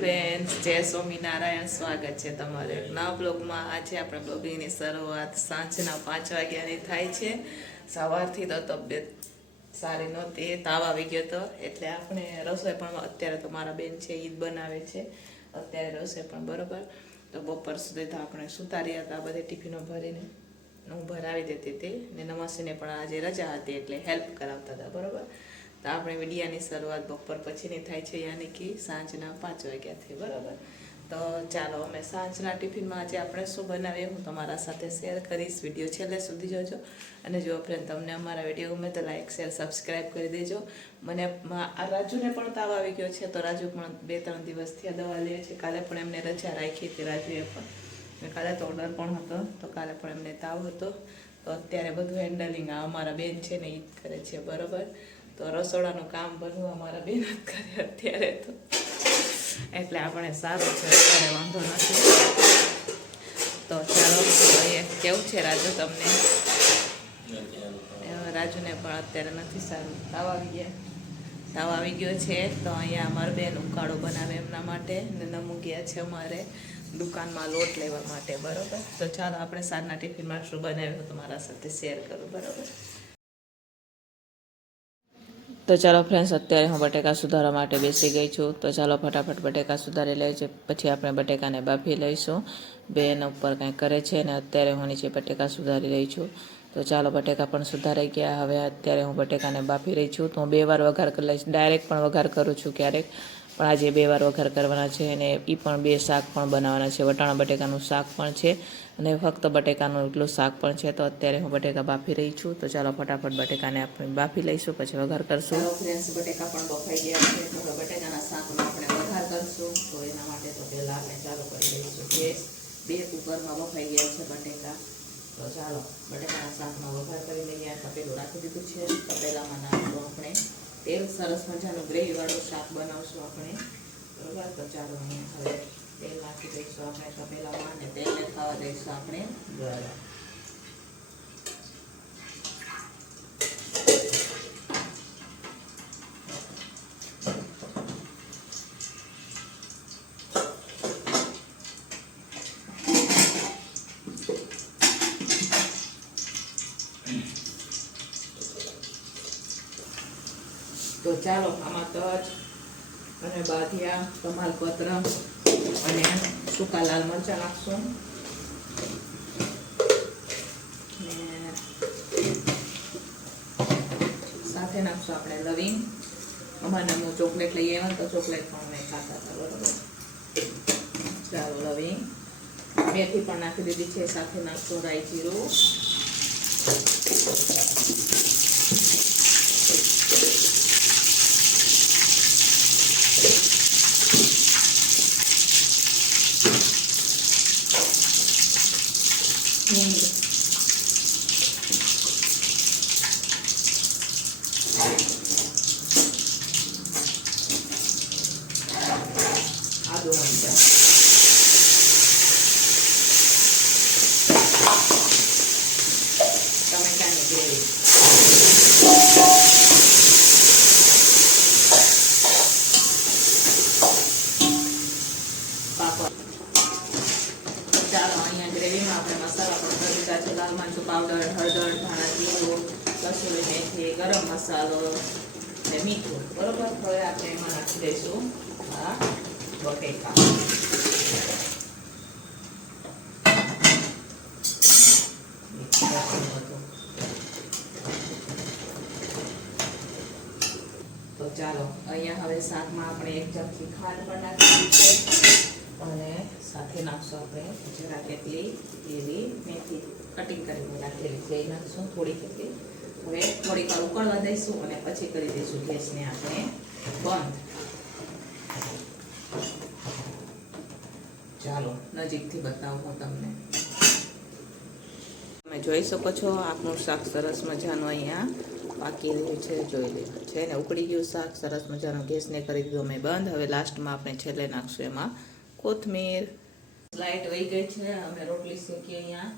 Friends જય સ્વામિનારાયણ, સ્વાગત છે તમારે નવા બ્લોગમાં. આજે આપણે બ્લોગિંગની શરૂઆત સાંજના પાંચ વાગ્યાની થાય છે. સવારથી તો તબિયત સારી નહોતી, તાવ આવી ગયો હતો એટલે આપણે રસોઈ પણ અત્યારે તો મારા બેન છે ઈદ બનાવે છે. અત્યારે રસોઈ પણ બરોબર. તો બપોર સુધી તો આપણે સુતા રહ્યા હતા, બધી ટિફિનો ભરીને. હું ભરાવી દેતી હતી ને નમાસીને પણ આજે રજા હતી એટલે હેલ્પ કરાવતા હતા, બરોબર? તો આપણે વિડિયાની શરૂઆત બપોર પછીની થાય છે, યાની કે સાંજના પાંચ વાગ્યાથી, બરાબર? તો ચાલો, અમે સાંજના ટિફિનમાં આજે આપણે શું બનાવીએ? હું તમારા સાથે શેર કરીશ. વીડિયો છેલ્લે સુધી જોજો. અને જો ફ્રેન્ડ તમને અમારા વીડિયો ગમે તો લાઈક શેર સબસ્ક્રાઈબ કરી દેજો. મને આ રાજુને પણ તાવ આવી ગયો છે, તો રાજુ પણ બે ત્રણ દિવસથી આ દવા લે છે. કાલે પણ એમને રજા રાખી હતી રાજુએ પણ. કાલે તો ઓર્ડર પણ હતો, તો કાલે પણ એમને તાવ હતો. તો અત્યારે બધું હેન્ડલિંગ આ અમારા બેન છે ને એ જ કરે છે, બરોબર? તો રસોડાનું કામ બનવા અમારા બેન જ કરે અત્યારે તો. એટલે આપણે સારું છે અત્યારે વાંધો નથી. તો ચાલો જોઈએ કેવું છે રાજુ તમને? રાજુને પણ અત્યારે નથી સારું. તાવ આવી ગયા? તાવ આવી ગયો છે તો અહીંયા અમારા બેન ઉકાળો બનાવે એમના માટે ને નમું ગયા છે અમારે દુકાનમાં લોટ લેવા માટે બરોબર? તો ચાલો આપણે સાંજના ટિફિનમાં શું બનાવ્યું તમારા સાથે શેર કરું બરોબર? તો ચાલો ફ્રેન્ડ્સ અત્યારે હું બટેકા સુધારવા માટે બેસી ગઈ છું. તો ચાલો ફટાફટ બટેકા સુધારી લઈએ છે પછી આપણે બટેકાને બાફી લઈશું. બેન ઉપર કંઈ કરે છે ને અત્યારે હું નીચે બટેકા સુધારી રહી છું. તો ચાલો બટેકા પણ સુધારાઈ ગયા. હવે અત્યારે હું બટેકાને બાફી રહી છું. તો હું બે વાર વઘાર કરી લઈશ. ડાયરેક્ટ પણ વઘાર કરું છું ક્યારેક. પણ આજે બે વાર વઘાર કરવાના છે અને એ પણ બે શાક પણ બનાવવાના છે. વટાણા બટેકાનું શાક પણ છે. અને ફક્ત બટેકાનું એટલું શાક પણ છે, તો અત્યારે હું બટેકા બાફી રહી છું. તો ચાલો ફટાફટ બટેકાને આપણે બાફી લઈશું, પછી વઘાર કરશું. બટેકા પણ બફાઈ ગયા છે. તો હવે બટેકાના શાકનો આપણે વઘાર કરશું. તો એના માટે તો પહેલાં આપણે ચાલુ કરી દઈશું ગેસ બે કુકરમાં બફાઈ ગયા છે બટેકા. તો ચાલો બટેકાના શાકનો વઘાર કરી લઈએ. તપેલું રાખી દીધું છે. તપેલામાં નાખો આપણે તેલ. સરસ મજાનું ગ્રેવીવાળું શાક બનાવશું આપણે. બરોબર, તો ચાલો અહીંયા હવે તેલ નાખી દઈશું આપણે તપેલામાં અને તેલને ખાવા દઈશું આપણે. ગરમ તો ચાલો આમાં તજ અને બાધિયા તમાલપત્ર અને સૂકા લાલ મરચાં નાખશું. સાથે નાખશું આપણે લવિંગ. અમારે હું ચોકલેટ લઈ આવ્યા તો ચોકલેટ પણ મેં ખાતા હતા, બરોબર. ચાલો, લવિંગ. મેથી પણ નાખી દીધી છે, સાથે નાખશું રાઈ જીરું. હિંગ આદુ મરચાં ટમેટાની ગ્રેવી પાપડ ચાલો અહીંયા ગ્રેવીમાં આપણે મસાલા પણ કરી દીધા છે લાલ મરચું પાવડર હળદર ધાણા જીરું ગરમ મસાલો ને મીઠું. બરોબર? હવે આપણે એમાં નાખી દઈશું આ બટેકા. તો ચાલો, અહીંયા હવે શાકમાં આપણે એક ચમચી ખાંડ પણ નાખી અને સાથે નાખશું આપણે જરા કેટલી એવી મેથી કટિંગ કરીને નાખેલી છે. એ નાખશું થોડી એટલી. હવે થોડીક વાર ઉકળવા દઈશું અને પછી કરી દઈશું ગેસને આપણે બંધ. ચાલો, નજીકથી બતાવું હું તમને. તમે જોઈ શકો છો આપણું શાક સરસ મજાનું અહીંયા પાકી રહ્યું છે, જોઈ લીધું છે. ને ઉકળી ગયું શાક, સરસ મજાનો ગેસને કરી દીધો મેં બંધ. હવે લાસ્ટમાં આપણે છેલ્લે નાખશું એમાં કોથમીર. લાઇટ વહી ગઈ છે, અમે રોટલી શેકી અહીંયા.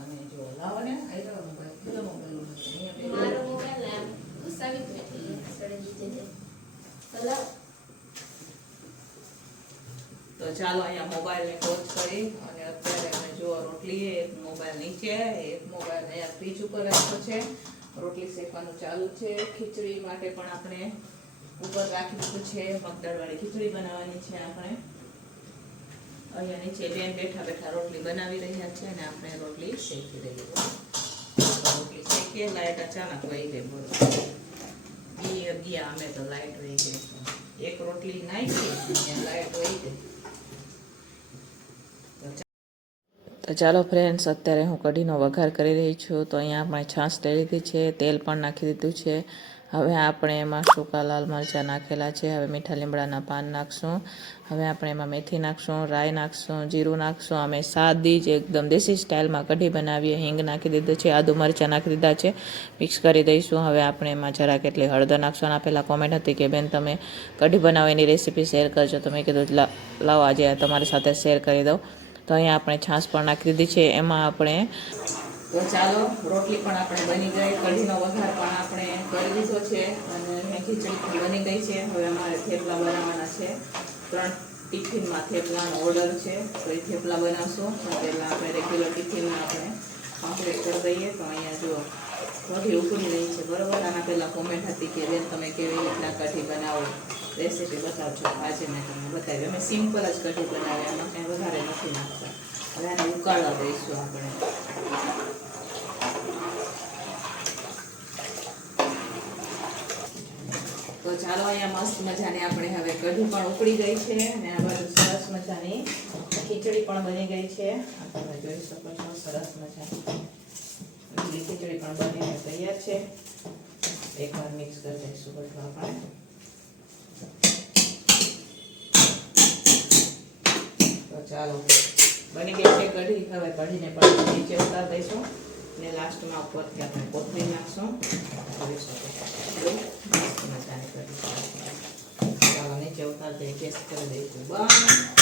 અને જો લાવો ને આઈ રહ્યો મોબાઈલ કીધો મોબાઈલ અહીંયા મારો મોબાઈલ આમ ઘુસાવી તો ચાલો અહીંયા મોબાઈલને ટોચ કરી અને અત્યારે અમે જો રોટલી, એક મોબાઈલ નીચે, એક મોબાઈલ અહીંયા ફ્રીજ ઉપર રાખ્યો છે. રોટલી શેકવાનું ચાલુ છે. ખીચડી માટે પણ આપણે ઉપર રાખી દીધું છે. મગદાળવાળી ખીચડી બનાવવાની છે આપણે. અહીંયા નીચે બેન બેઠા બેઠા રોટલી બનાવી રહ્યા છે અને આપણે રોટલી શેકી રહી રોટલી શેકીએ, લાઈટ અચાનક વહી ગઈ બરોબર તો ચાલો ફ્રેન્ડ્સ અત્યારે હું કઢીનો વઘાર કરી રહી છું. તો અહીંયા આપણે છાશ લઈ લીધી છે, તેલ પણ નાખી દીધું છે. હવે આપણે એમાં સૂકા લાલ મરચાં નાખેલા છે. હવે મીઠા લીમડાના પાન નાખશું. હવે આપણે એમાં મેથી નાખશું, રાઈ નાખશું, જીરું નાખશું. અમે સાદી જ એકદમ દેશી સ્ટાઇલમાં કઢી બનાવીએ, હિંગ નાખી દીધું છે, આદુ મરચાં નાખી દીધા છે. મિક્સ કરી દઈશું. હવે આપણે એમાં જરા કેટલી હળદર નાખશું. અને પહેલાં કોમેન્ટ હતી કે, બેન, તમે કઢી બનાવો, એની રેસીપી શેર કરજો. તો મેં કીધું લાવો, આજે તમારી સાથે શેર કરી દઉં. તો અહીંયા આપણે છાશ પણ નાખી દીધી છે. એમાં આપણે તો ચાલો, રોટલી પણ આપણે બની ગઈ, કઢીનો વઘાર પણ આપણે કરી દીધો છે અને ખીચડી પણ બની ગઈ છે. હવે અમારે થેપલા બનાવવાના છે. ત્રણ ટિફિનમાં થેપલાનો ઓર્ડર છે, તો એ થેપલા બનાવશું. પણ પહેલાં આપણે રેગ્યુલર ટિફિનમાં આપણે કમ્પ્લીટ કરી દઈએ. તો અહીંયા જો કઢી ઉકળી રહી છે, બરોબર? આના પહેલાં કોમેન્ટ હતી કે બેન, તમે કેવી રીતના કઢી બનાવો? રેસીપી બતાવજો. આજે મેં તમને બતાવી. અમે સિમ્પલ જ કઢી બનાવી એમાં કંઈ વધારે નથી નાખતા. હવે આને ઉકાળવા દઈશું આપણે. તો ચાલો અહીંયા મસ્ત મજાની આપણે હવે કઢી પણ ઉકળી ગઈ છે અને આ બાજુ સરસ મજાની ખીચડી પણ બની ગઈ છે. તમે જોઈ શકો છો સરસ મજાની ખીચડી પણ બનીને તૈયાર છે. એકવાર મિક્સ કરી દઈશું બધું આપણે. તો ચાલો બની ગઈ છે કઢી, હવે કઢીને પણ નીચે ઉતાર દઈશું અને લાસ્ટમાં ઉપરથી આપણે કોથમીર નાખશું. જોઈ શકો. મસ્ત મજાની કઢી ચાલો નીચે ઉતાર દઈએ ગેસ કરી દઈશું બંધ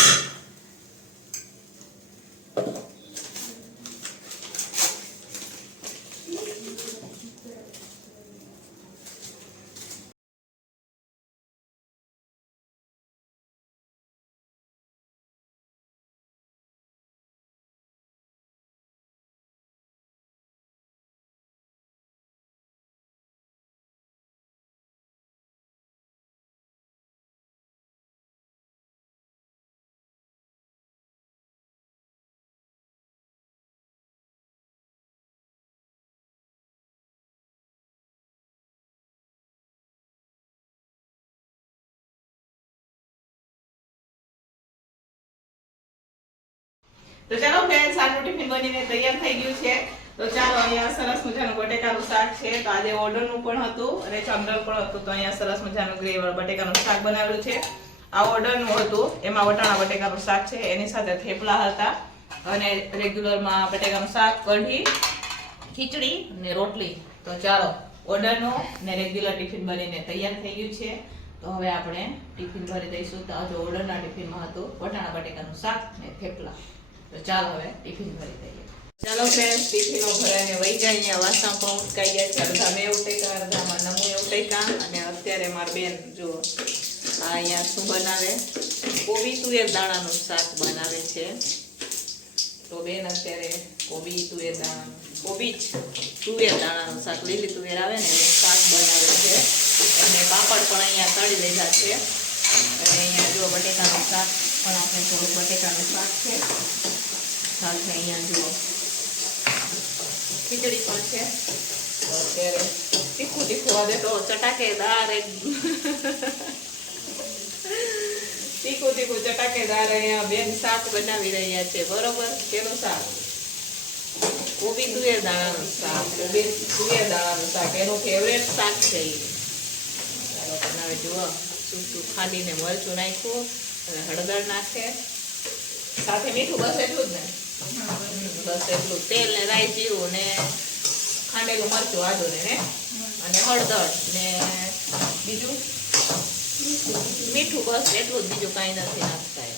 તો ચાલો ફ્રેન્ડ્સ આજનું ટિફિન બનીને તૈયાર થઈ ગયું છે. તો ચાલો અહીંયા સરસ મજાનું બટેકાનું શાક છે. તો આજે ઓર્ડરનું પણ હતું અને ચંદ્ર પણ હતું. તો અહીંયા સરસ મજાનું ગ્રેવર બટેકાનું શાક બનાવેલું છે. આ ઓર્ડરનું હતું. એમાં વટાણા બટેકાનું શાક છે. એની સાથે થેપલા હતા. અને રેગ્યુલરમાં બટેકાનું શાક, કઢી, ખીચડી અને રોટલી. તો ચાલો, ઓર્ડરનું ને રેગ્યુલર ટિફિન બનીને તૈયાર થઈ ગયું છે. તો હવે આપણે ટિફિન ભરી દઈશું. તો આજે ઓર્ડરના ટિફિનમાં હતું, વટાણા, બટેકાનું શાક ને થેપલા. તો ચાલો હવે, ટિફિન ભરી દઈએ. ચાલો ફ્રેન્ડ ટિફિનો ભરાઈને વહી જાય અહીંયા વાસણ પણ ઉટકાઈ ગયા છે. અડધા મેં ઉટેકા અડધામાં નમુએ ઉટેકા અને અત્યારે મારા બેન જો આ અહીંયા શું બનાવે? કોબી તુવેર દાણાનું શાક બનાવે છે. તો બેન અત્યારે કોબી તુવેર દાણા કોબી જ તુવેર દાણાનું શાક, લીલી તુવેર આવે ને, એનું શાક બનાવે છે. અને પાપડ પણ અહીંયા તળી લીધા છે. અને અહીંયા જો બટેકાનું શાક પણ આપણે થોડું બટેકાનું શાક છે. સાથે અહીંયા જુઓ. ખીચડી પણ છે. અત્યારે તીખું તીખું આવે તો ચટાકેદાર એક. તીખું તીખું ચટાકેદાર અહીંયા બેન શાક બનાવી રહ્યા છે. બરોબર? કેનું શાક? કોબી તુવેર દાણાનું શાક. કોબી તુવેર દાણાનું શાક. એનું ફેવરેટ શાક છે એ. ચાલો બનાવે જુઓ. શું શું ખાલીને મરચું નાખ્યું અને હળદર નાખે. સાથે મીઠું બસ એટલું જ ને. બસ એટલું. તેલ ને રાઈ ને ખાંડેલું મરચું આદુ ને અને હળદર ને બીજું? મીઠું બસ, એટલું જ બીજું કાંઈ નથી નાખતા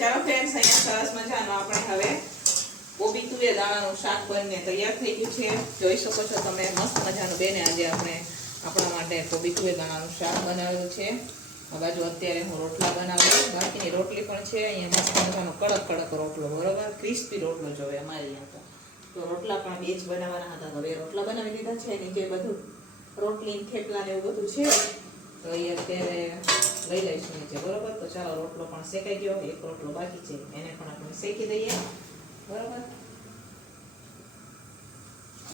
ચાલો ફ્રેન્ડ્સ અહીંયા સરસ મજાનું આપણે હવે કોબી તુવે દાણાનું શાક બનીને તૈયાર થઈ ગયું છે. જોઈ શકો છો તમે, મસ્ત મજાનું બેને આજે આપણે આપણા માટે કોબી તુવે દાણાનું શાક બનાવેલું છે. આ બાજુ અત્યારે હું રોટલા બનાવું બાકીની રોટલી પણ છે, અહીંયા મસ્ત મજાનો કડક કડક રોટલો, બરોબર? ક્રિસ્પી રોટલો જોવે અમારે અહીંયા તો. તો રોટલા પણ બે જ બનાવવાના હતા, તો બે રોટલા બનાવી દીધા છે નીચે બધું રોટલી ને થેપલા ને એવું બધું છે. તો એ અત્યારે લઈ લઈશું નીચે, બરોબર? તો ચાલો રોટલો પણ શેકાઈ ગયો, એક રોટલો બાકી છે, એને પણ આપણે શેકી દઈએ, બરોબર?